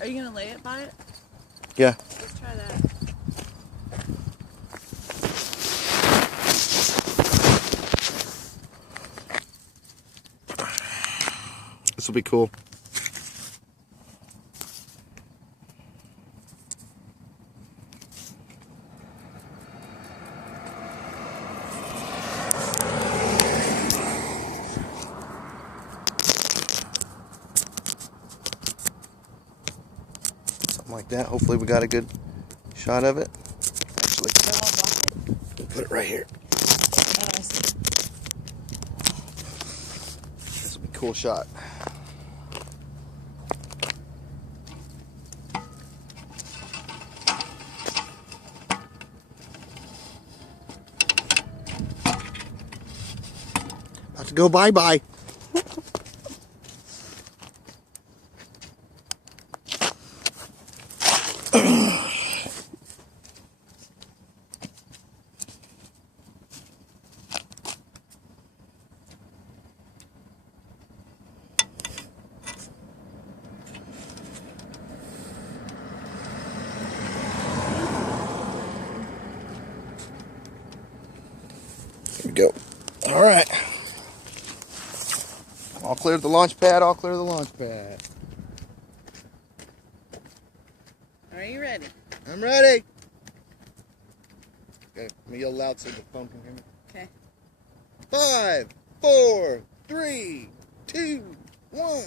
Are you gonna lay it by it? Yeah. Let's try that. This will be cool. Something like that. Hopefully we got a good shot of it. Actually, we'll put it right here. Oh, I see. This will be a cool shot. About to go bye-bye. Here we go. All right. All clear the launch pad. All clear the launch pad. Are you ready? I'm ready. Okay, let me yell loud so the phone can hear me. Okay. 5, 4, 3, 2, 1.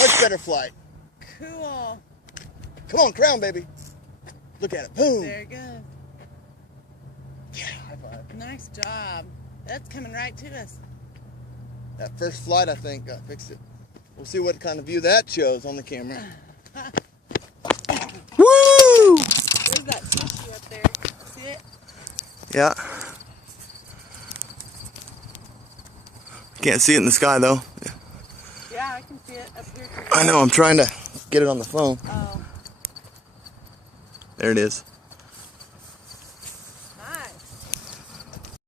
Much better flight. Cool. Come on, crown, baby. Look at it. Boom. Very good. Yeah, high five. Nice job. That's coming right to us. That first flight, I think, fixed it. We'll see what kind of view that shows on the camera. Woo! There's that tissue up there. See it? Yeah. Can't see it in the sky, though. Yeah, I can see it up here too. I know, I'm trying to get it on the phone. Oh. There it is.